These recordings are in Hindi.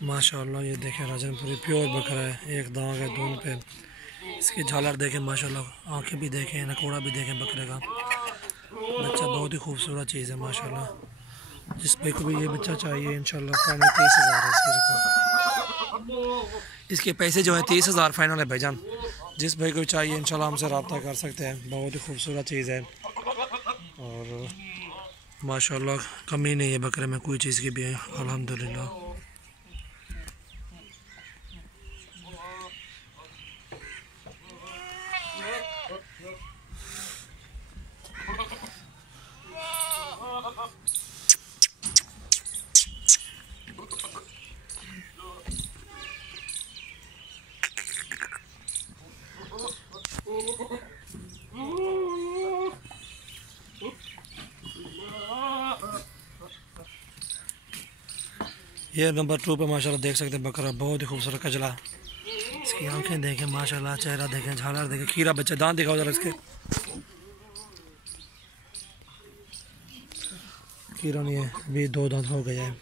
माशाल्लाह ये देखें राजनपुरी प्योर बकरा है, एक दांग है दून पे। इसकी झालर देखें माशाल्लाह, आंखें भी देखें, नकोड़ा भी देखें बकरे का। बच्चा बहुत ही खूबसूरत चीज़ है माशाल्लाह। जिस भाई को भी ये बच्चा चाहिए इंशाल्लाह फाइनल 30,000 है इसकी रकम। इसके पैसे जो है 30,000 फाइनल है भाईजान। जिस भाई को चाहिए इंशाल्लाह हमसे रब्ता कर सकते हैं। बहुत ही खूबसूरत चीज़ है और माशाल्लाह कमी नहीं है बकरे में कोई चीज़ की भी है अल्हम्दुलिल्लाह। ये नंबर 2 पे माशाल्लाह देख सकते हैं बकरा, बहुत ही खूबसूरत कजला। इसकी आंखें देखें माशाल्लाह, चेहरा देखें, झालर देखें, खीरा बच्चा। दांत दिखाओ जरा इसके। खीरा नहीं है, अभी 2 दांत हो गया है।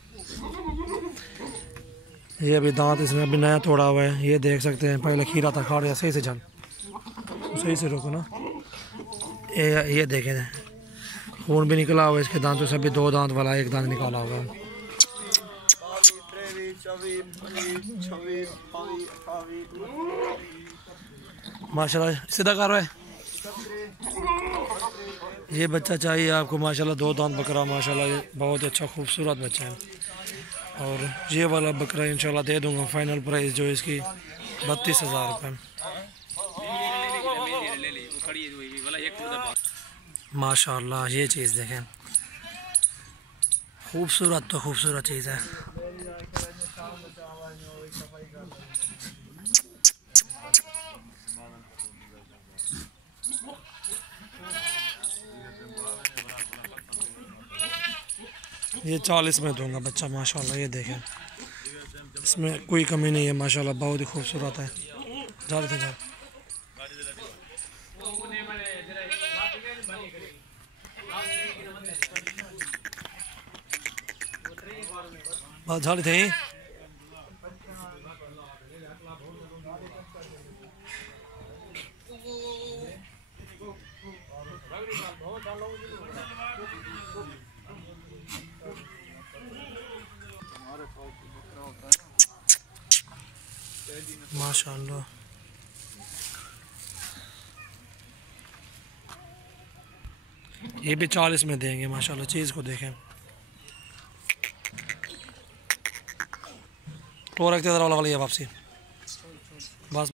ये अभी दांत इसने अभी नया तोड़ा हुआ है। ये देख सकते हैं पहले खीरा था, खा रहा। सही से चल, सही से रोको ना। ये देखें खून भी निकला हुआ है इसके दांतों से। अभी 2 दांत वाला एक दांत निकाला होगा। माशाल्लाह सीधा कर रहा है। ये बच्चा चाहिए आपको माशाल्लाह, 2 दांत बकरा माशाल्लाह, ये बहुत अच्छा खूबसूरत बच्चा है। और ये वाला बकरा इंशाल्लाह दे दूंगा फाइनल प्राइस जो इसकी 32,000 रुपये। माशाल्लाह ये चीज़ देखें, खूबसूरत तो खूबसूरत चीज़ है। ये 40 में दूंगा बच्चा माशाल्लाह। ये देखें इसमें कोई कमी नहीं है माशाल्लाह, बहुत ही खूबसूरत है। जा रहे थे जा बस झाड़ी थे। माशाल्लाह ये भी 40 में देंगे माशाल्लाह। चीज़ को देखें, तो रखते ज़रा लगा लिया वापसी बस।